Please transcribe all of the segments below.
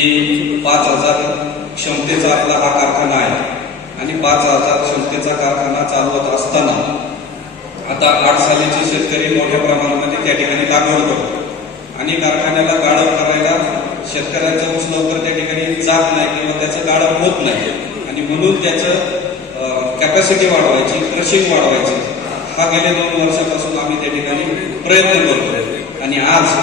की पाच हजार क्षमतेचा आपला हा कारखाना आहे. आणि पाच हजार क्षमतेचा कारखाना चालवत असताना आता आठ सालीचे शेतकरी मोठ्या प्रमाणामध्ये त्या ठिकाणी लागवड करतो आणि कारखान्याला गाळप करायला शेतकऱ्यांचा ऊस लवकर त्या ठिकाणी जात नाही किंवा त्याचं गाळप होत नाही. आणि म्हणून त्याचं कॅपॅसिटी वाढवायची क्रशिंग वाढवायची हा गेल्या दोन वर्षापासून आम्ही त्या ठिकाणी प्रयत्न करतो आणि आज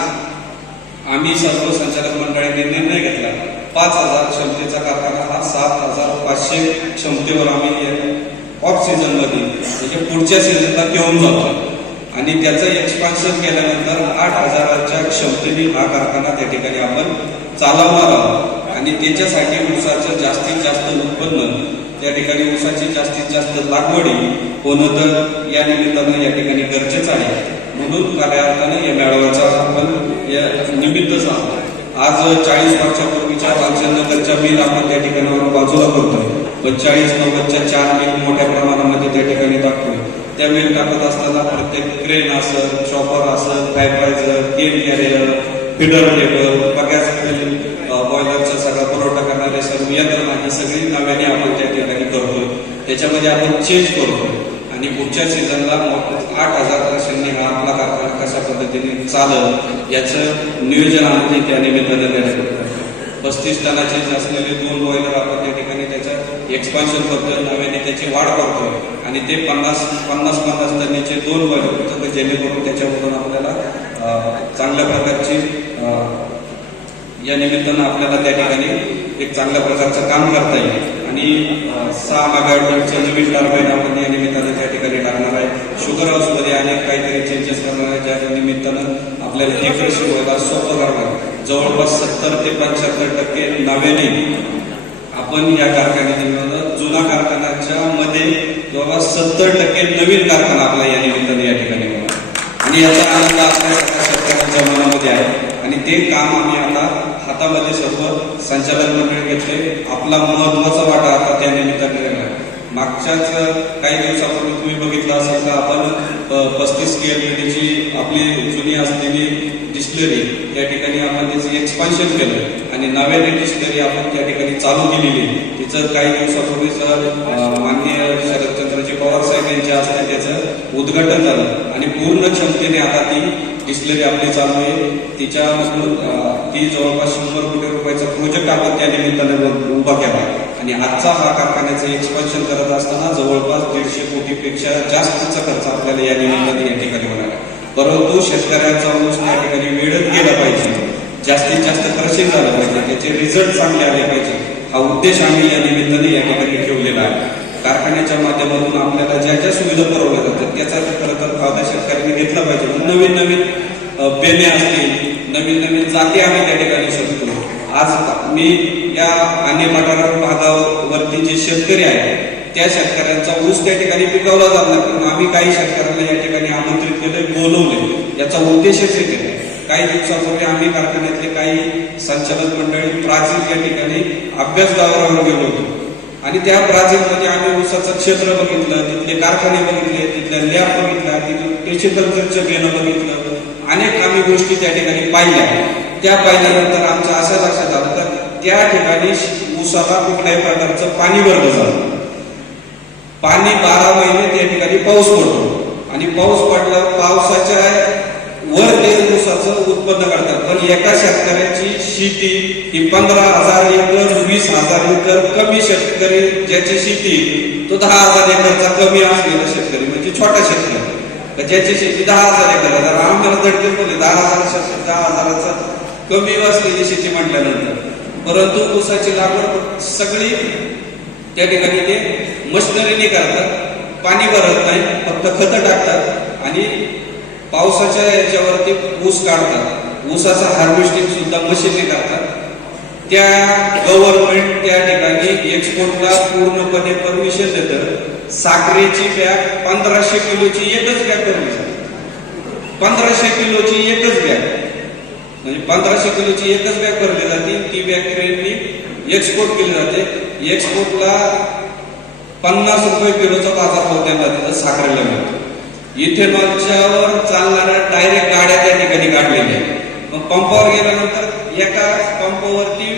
आम्ही सर्व संचालक निर्णय घेतला. पाच हजार क्षमतेचा कारखाना हा सात हजार पाचशे क्षमतेवर आम्ही ऑफ सीझनमध्ये म्हणजे पुढच्या सीझनला घेऊन जातो. आणि त्याचं एक्सपान्शन केल्यानंतर आठ हजाराच्या क्षमतेने हा कारखाना त्या ठिकाणी आपण चालवणार आहोत. आणि त्याच्यासाठी ऊसाचं जास्तीत जास्त उत्पन्न त्या ठिकाणी ऊसाची जास्तीत जास्त लागवडी होणं तर या निमित्तानं या ठिकाणी गरजेचं आहे. म्हणून खऱ्या अर्थानं या मेळाव्याचा आपण या निमित्तच आहोत. आज चाळीस वर्षापूर्वीच्या वालचंदनगरच्या बिल आपण त्या ठिकाणावर बाजूला करतोय. चाळीस नव्वदच्या चार बिल मोठ्या प्रमाणामध्ये त्या ठिकाणी टाकतोय त्या बिल टाकत असताना प्रत्येक क्रेन असेल चॉपर असं फायब्रायझर गेम कॅरियर फिडर टेबल बगॅस बॉयलरचा सगळा पुरवठा करणारे सर्व यंत्रणा ही सगळी नव्याने आपण त्या ठिकाणी करतोय. त्याच्यामध्ये आपण चेंज करतोय आणि पुढच्या सीझनला आठ हजार वर्षांनी हा आपला कारखाना कशा पद्धतीने चालल याचं नियोजन आम्ही त्या निमित्तानं देण्यात पस्तीस टनाचे असलेले दोन बॉयलर आपण त्या ठिकाणी त्याच्या एक्सपान्शन करतोय नव्याने त्याची वाढ करतोय. आणि ते पन्नास पन्नास पन्नास टनाचे दोन बॉयलर होतं जेणेकरून त्याच्यामधून आपल्याला चांगल्या प्रकारची या निमित्तानं आपल्याला त्या ठिकाणी एक चांगल्या प्रकारचं काम करता येईल. आणि सहा मेगावॅटचे नवीन टर्बाईन आपण या निमित्तानं त्या ठिकाणी टाकणार आहे. शुगर हाऊसमध्ये अनेक काहीतरी चेंजेस करणार आहे. ज्या निमित्तानं आपल्याला हे व्हायला सोपं करणार जवळपास सत्तर ते पंच्याहत्तर टक्के नव्याने आपण या कारखान्याच्या जुना कारखान्याच्या मध्ये जवळपास सत्तर टक्के नवीन कारखाना आपला या निमित्तानं या ठिकाणी आणि याचा आनंद आपल्या सगळ्या शेतकऱ्यांच्या मनामध्ये आहे. आणि ते काम आम्ही आता हातामध्ये सर्व संचालक मंडळ घेतले. आपला महत्त्वाचा वाटा आता त्या निमित्ताने मागच्याच काही दिवसापूर्वी तुम्ही बघितलं असेल तर आपण पस्तीस केएलपीची आपली जुनी असलेली डिस्टलरी त्या ठिकाणी आपण त्याचं एक्सपान्शन केलं आणि नव्याने डिस्टलरी आपण त्या ठिकाणी चालू केलेली तिचं काही दिवसापूर्वीच अं, माननीय शरदचंद्रजी पवार साहेब यांच्या हस्ते त्याचं उद्घाटन झालं आणि पूर्ण क्षमतेने आता ती डिस्टलरी आपली चालू आहे. तिच्यापासून ती जवळपास शंभर कोटी रुपयाचा प्रोजेक्ट आपण त्या निमित्तानं उभा केला. आणि आजचा हा कारखान्याचं एक्सपान्शन करत असताना जवळपास दीडशे कोटीपेक्षा जास्तचा खर्च आपल्याला या निमित्ताने या ठिकाणी होणार परंतु शेतकऱ्यांचा ऊस या ठिकाणी मिळत गेला पाहिजे. जास्तीत जास्त खर्च झाला पाहिजे. त्याचे रिझल्ट चांगले आले पाहिजे. हा उद्देश आम्ही या निमित्ताने या ठिकाणी ठेवलेला आहे. कारखान्याच्या माध्यमातून आपल्याला ज्या ज्या सुविधा पुरवल्या जातात त्याचा खरं तर फायदा शेतकऱ्यांनी घेतला पाहिजे. नवीन नवीन अ, पेने असतील नवीन नवीन जाती आम्ही त्या ठिकाणी शकतो आज मी या अन्य भागावरती जे शेतकरी आहेत त्या शेतकऱ्यांचा ऊस त्या ठिकाणी पिकवला जात नाही. पण आम्ही काही शेतकऱ्यांना या ठिकाणी आमंत्रित केले बोलवले याचा उद्देशच हे केला काही दिवसापूर्वी आम्ही कारखान्यातले काही संचालक मंडळी प्राचीन या ठिकाणी अभ्यास दौऱ्यावर गेलो होतो. आणि त्या ब्राझीलमध्ये आम्ही ऊसाचं क्षेत्र बघितलं तिथले कारखाने बघितले तिथल्या लॅब बघितल्या तिथलं टेचिकल्चरचं घेणं बघितलं. अनेक आम्ही गोष्टी त्या ठिकाणी पाहिल्या. त्या पाहिल्यानंतर आमच्या असं लक्षात आलं तर त्या ठिकाणी ऊसाला कुठल्याही प्रकारचं पाणी वर्ग झालं पाणी बारा महिने त्या ठिकाणी पाऊस पडतो. आणि पाऊस पडल्यावर पावसाच्या वर ते ऊसाचं उत्पन्न काढतात. पण एका शेतकऱ्याची शेती ही पंधरा हजार एकर वीस हजार एकर कमी शेतकरी ज्याची शेती तो दहा हजार एकरचा कमी असलेला शेतकरी म्हणजे छोटा शेतकरी. ज्याची शेती दहा हजार एकर आम्हाला दडके बोलले दहा हजार दहा हजाराचा कमी असलेली शेती म्हटल्यानंतर. परंतु ऊसाची लागवड सगळी त्या ठिकाणी ते मशिनरीने करतात. पाणी भरत नाही फक्त खतं टाकतात आणि पावसाच्या याच्यावरती ऊस काढतात. ऊसाचं हार्वेस्टिंग सुद्धा मशीनने करतात. त्या गव्हर्नमेंट त्या ठिकाणी एक्सपोर्टला पूर्णपणे परमिशन देतं साखरेची बॅग पंधराशे किलोची एकच बॅग परमिशन पंधराशे किलोची एकच बॅग म्हणजे पंधराशे किलोची एकच बॅग भरली जाते. ती बॅग ट्रेननी एक्सपोर्ट केली जाते. एक्सपोर्टला पन्नास रुपये किलोचा बाजारभाव त्यांना तिथं साखरेला मिळतो इथेनॉलच्यावर चालणाऱ्या डायरेक्ट गाड्या त्या ठिकाणी काढलेल्या आहेत. मग पंपावर गेल्यानंतर एका पंपावरती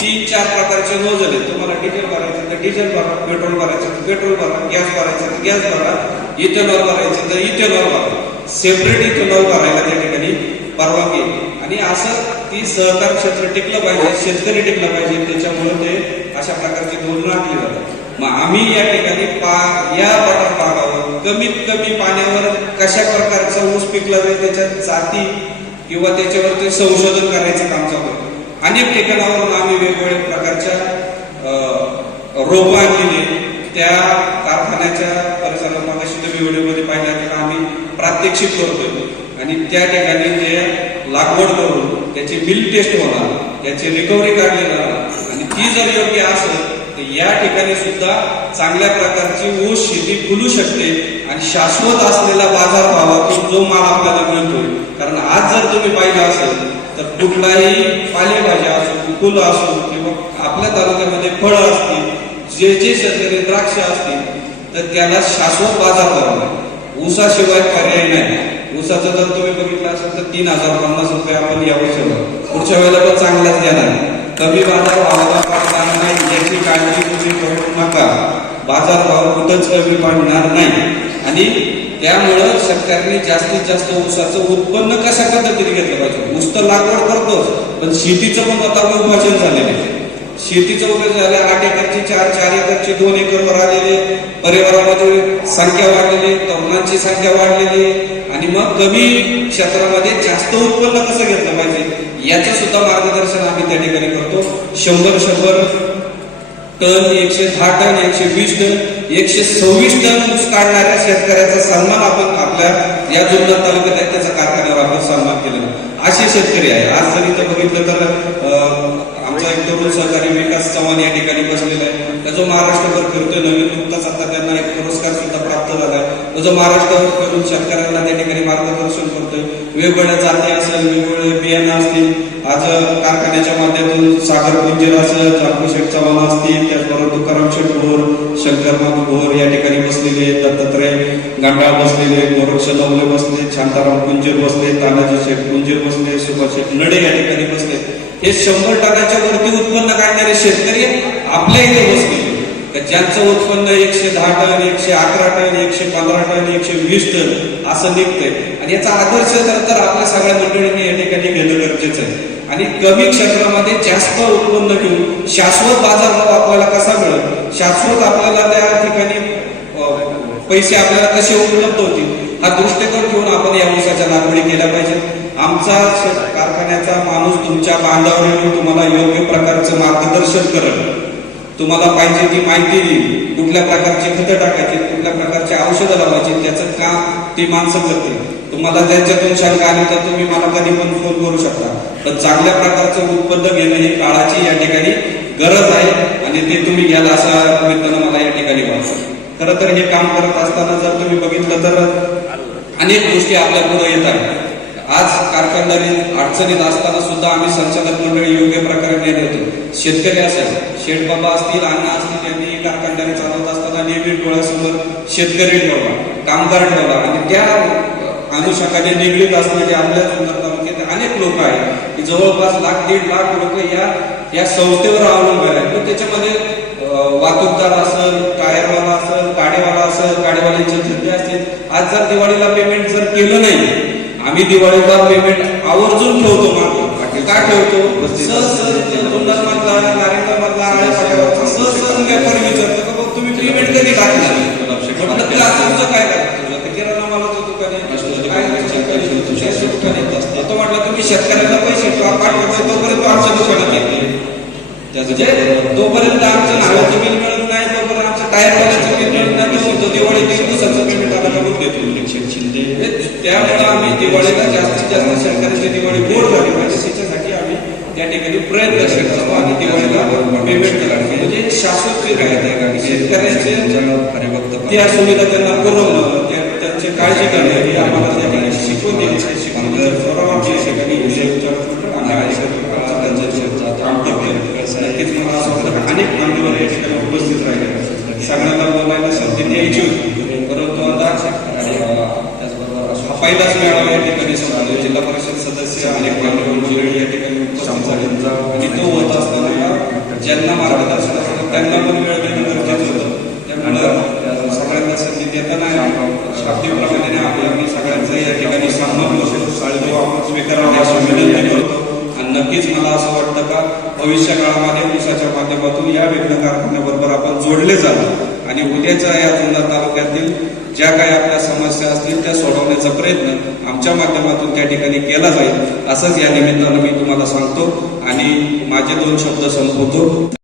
तीन चार प्रकारचे नोजल आहेत. तुम्हाला डिझेल भरायचं तर डिझेल भरा पेट्रोल भरायचं तर पेट्रोल भरा गॅस भरायचं तर गॅस भरा इथेनॉल भरायचं तर इथेनॉल भरा. सेपरेट इथेनॉल भरायला त्या ठिकाणी परवानगी आहे. आणि असं ती सहकार क्षेत्र टिकलं पाहिजे शेतकरी टिकला पाहिजे त्याच्यामुळे ते अशा प्रकारचे धोरणं आखली जातात. मग आम्ही या ठिकाणी पा या पठार भागावर कमीत कमी पाण्यावर कशा प्रकारचा ऊस पिकला जाईल त्याच्या जाती किंवा त्याच्यावरती संशोधन करायचं काम चालू आहे. अनेक ठिकाणावरून आम्ही वेगवेगळ्या प्रकारच्या रोपं आणलेली त्या कारखान्याच्या परिसरात मगाशी तुम्ही व्हिडिओमध्ये पाहिल्या तर आम्ही प्रात्यक्षिक करतोय. आणि त्या ठिकाणी जे लागवड करून त्याची बिल टेस्ट होणार त्याची रिकव्हरी काढली जाणार आणि ती जर योग्य असेल तर या ठिकाणी सुद्धा चांगल्या प्रकारची ऊस शेती फुलू शकते आणि शाश्वत असलेला बाजार भावातून जो माल आपल्याला मिळतोय. कारण आज जर तुम्ही पाहिलं असेल तर कुठलाही पालेभाज्या असो फुलं असो किंवा आपल्या तालुक्यामध्ये फळं असतील जे जे शेतकरी द्राक्ष असतील तर त्याला शाश्वत बाजार करावा ऊसाशिवाय पर्याय नाही. ऊसाचा जर तुम्ही बघितला असेल तर तीन हजार पन्नास रुपये आपण यावर्षी पुढच्या वेळेला पण चांगलाच देणार. कमी बाजार भावाला पडणार नाही. याची काळजी तुम्ही करू नका. बाजार भाव कुठंच कमी पडणार नाही. आणि त्यामुळं सरकारने जास्तीत जास्त ऊसाचं उत्पन्न कशा पद्धतीने घेतलं पाहिजे? ऊस तर लागवड करतोच पण शेतीचं पण आता विभाजन झालेलं आहे. शेतीचं वगैरे झालं आठ एकरची चार चार एकरची दोन एकरवर आलेले परिवारामध्ये संख्या वाढलेली तरुणांची संख्या वाढलेली आणि मग कमी क्षेत्रामध्ये जास्त उत्पन्न कसं घेतलं पाहिजे? याचं सुद्धा मार्गदर्शन आम्ही त्या ठिकाणी करतो. शंभर शंभर टन एकशे दहा टन एकशे वीस टन एकशे सव्वीस टन ऊस काढणाऱ्या शेतकऱ्याचा सन्मान आपण आपल्या या जुन्नर तालुक्यात आहे त्याचा कारखान्यावर आपण सन्मान केलेला असे शेतकरी आहे. आज जर इथं बघितलं तर आमचा एक तरुण सहकारी विकास चव्हाण या ठिकाणी बसलेला आहे. त्याचा महाराष्ट्रभर फिरतोय नवीन नुकताच आता त्यांना एक पुरस्कार सुद्धा प्राप्त झाला आहे. जो महाराष्ट्र फिरून शेतकऱ्यांना त्या ठिकाणी मार्गदर्शन करतोय. वेगवेगळ्या जाती असेल वेगवेगळे बियाणं असतील आज कारखान्याच्या माध्यमातून सागर गुंजीर असेल जापू शेठ चव्हाण असतील त्याचबरोबर तुकाराम शेठ भोर शंकरनाथ भोर या ठिकाणी बसलेले दत्तात्रय गांडाळ बसलेले गोरक्ष नवले बसले शांताराम कुंजीर बसले तानाजी शेठ कुंजीर बसले सुभाष शेठ नडे या ठिकाणी बसले हे शंभर टनाच्या वरती उत्पन्न काढणारे शेतकरी आपल्या इथे बसले का ज्यांचं उत्पन्न एकशे दहा टन एकशे अकरा टन एकशे पंधरा टन एकशे वीस टन असं निघतंय. आणि याचा आदर्श तर तर आपल्या सगळ्या मंडळींनी या ठिकाणी घेणं गरजेचं आहे. आणि कमी क्षेत्रामध्ये जास्त उत्पन्न घेऊन शाश्वत बाजारभाव आपल्याला कसा मिळेल? शाश्वत आपल्याला त्या ठिकाणी पैसे आपल्याला कसे उपलब्ध होतील? हा दृष्टिकोन ठेवून आपण या ऊसाच्या लागवडी केल्या पाहिजेत आमचा कारखान्याचा माणूस तुमच्या बांधावर येऊन तुम्हाला योग्य प्रकारचं मार्गदर्शन करत तुम्हाला पाहिजे ती माहिती देईल कुठल्या प्रकारची खतं टाकायची कुठल्या प्रकारची औषधं लावायची त्याचं काम ती माणसं करतील तुम्हाला त्याच्यातून शंका आली तर तुम्ही मला कधी पण फोन करू शकता. पण चांगल्या प्रकारचं उत्पन्न घेणं ही काळाची या ठिकाणी गरज आहे आणि ते तुम्ही घ्याल असा निमित्तानं मला या ठिकाणी वाटतं. खरं तर हे काम करत असताना जर तुम्ही बघितलं तर अनेक गोष्टी आपल्या पुढे येत आहेत. आज कारखानदारी अडचणीत असताना सुद्धा आम्ही संचालक मंडळी योग्य प्रकारे नेत होतो. शेतकरी असेल शेठबाबा असतील अण्णा असतील यांनी कारखानदारी चालवत असताना नेहमी डोळ्यासमोर शेतकरी ठेवला कामगार ठेवला. आणि त्या अनुषंगाने निगडीत असणारे आपल्या सुंदर तालुक्यात अनेक लोक आहेत. की जवळपास लाख दीड लाख लोक या या संस्थेवर अवलंबून आहेत. पण त्याच्यामध्ये वाहतूकदार असेल टायरवाला असेल गाडीवाला असेल गाडीवाल्यांचे धंदे असतील. आज जर दिवाळीला पेमेंट जर केलं नाही आम्ही दिवाळीला पेमेंट आवर्जून ठेवतो मागं. का ठेवतो? सहज मधला आळेपाट्यावरचा सहज सहज व्यापारी विचारतो का "भाऊ, तुम्ही पेमेंट कधी टाकणार काय किराणा मालाचं दुकान आहे तो म्हटलं तुम्ही पैसे पाठवायचे तोपर्यंत आमच्या दुकानात येत म्हणजे तोपर्यंत आमचं नावाचं बिल मिळत नाही तोपर्यंत आमचं टायरवाल्याचं बिल मिळत नाही. दिवाळी तीन दिवसाचं पेमेंट आला करून देतो. शिंदे त्यामुळे आम्ही दिवाळीला जास्तीत जास्त शेतकऱ्याची दिवाळी गोड झाली. पाहिजे त्याच्यासाठी आम्ही त्या ठिकाणी प्रयत्न करतो आणि दिवाळीला पेमेंट केला. म्हणजे शाश्वत काय आहे शेतकऱ्याचे त्या सुविधा त्यांना पुरवणं त्या- त्यांची काळजी ही आम्हाला त्या ठिकाणी शिकवून द्यायची शिकवून द्यायची आमच्या ठिकाणी जिल्हा परिषद सदस्य अनेक या ठिकाणी उपस्थित झाले. आणि तो होत असताना ज्यांना मार्गदर्शन असतं त्यांना पण वेळ देणं गरजेचं होतं. त्यामुळं सगळ्यांना संधी देताना शाब्दीप्रमाणे आपल्या आपली सगळ्यांचा या ठिकाणी सन्मान बसेल तो आपण स्वीकारावा अशी विनंती करतो आणि नक्कीच मला असं वाटतं का भविष्य काळामध्ये ऊसाच्या माध्यमातून या विघ्न कारखान्याबरोबर आपण जोडले जातो आणि उद्याच्या या जुन्नर तालुक्यातील ज्या काही आपल्या समस्या असतील त्या सोडवण्याचा प्रयत्न आमच्या माध्यमातून त्या ठिकाणी केला जाईल असंच या निमित्तानं मी तुम्हाला सांगतो आणि माझे दोन शब्द संपवतो.